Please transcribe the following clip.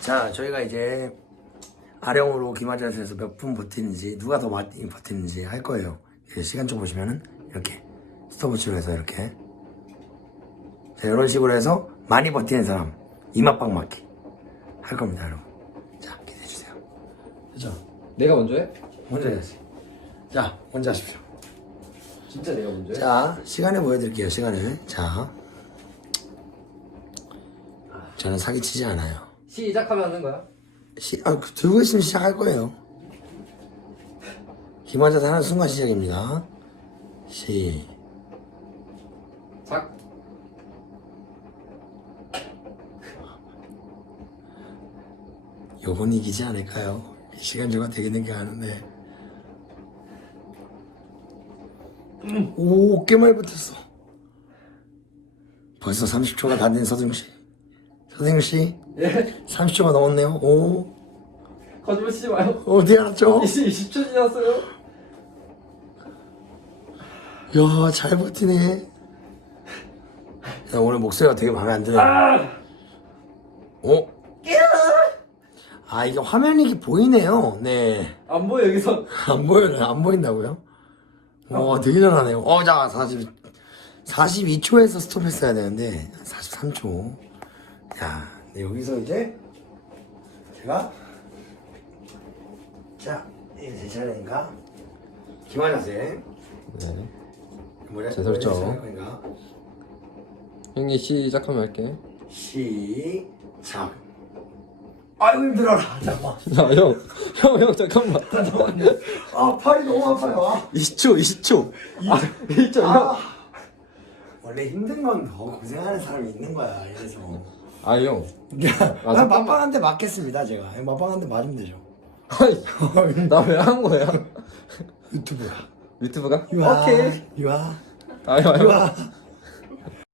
자, 저희가 이제 아령으로 김하자에서 몇 분 버티는지 누가 더 많이 버티는지 할 거예요. 예, 시간 좀 보시면은 이렇게 스톱워치로 해서 이렇게 자, 이런 식으로 해서 많이 버티는 사람 이맛빵 맞기 할 겁니다, 여러분. 자, 기대해 주세요. 그죠? 내가 먼저 해? 먼저 해야지. 자, 먼저 하십시오. 진짜 내가 먼저 해? 자, 시간을 보여드릴게요, 시간을. 자. 저는 사기치지 않아요. 시작하면 하는 거야? 시, 아, 그 들고 있으면 시작할 거예요. 힘맞아 하는 순간 시작입니다. 시, 작 요건 이기지 않을까요? 시간 조가 되겠는 게 아는데. 음, 오, 꽤 많이 붙었어. 벌써 30초가 다 된 서승 씨. 서승 씨, 예? 30초가 넘었네요. 오, 거짓말 치지 마요 어디 알았죠? 이제 20초 지났어요 야, 잘 버티네. 야, 오늘 목소리가 되게 마음에 안 드네. 어? 아, 이게 화면이 이게 보이네요. 네. 안 보여 여기서 안 보여요. 안 보인다고요? 와, 되게 잘하네요. 어, 자, 40, 42초에서 스톱했어야 되는데, 43초. 야, 네, 여기서 이제, 제가, 자, 이제 제 차례니까, 김환자 쌤. 네 뭐냐? 제 설정. 뭐냐, 그러니까 형이 시작하면 할게 시작. 아이고 힘들어라. 잠깐만. 야 형 형 형, 잠깐만 아 팔이 너무 아파요. 아. 20초 20초 아 1초 아. 원래 힘든 건 더 고생하는 사람이 있는 거야. 이래서. 아형 아, 잠깐만. 맛방한테 맞겠습니다 제가. 맛방한테 맞으면 되죠. 나왜 한 거야 유튜브야. 유튜브가? 유아. 오케이 유아. 아형 유아. 형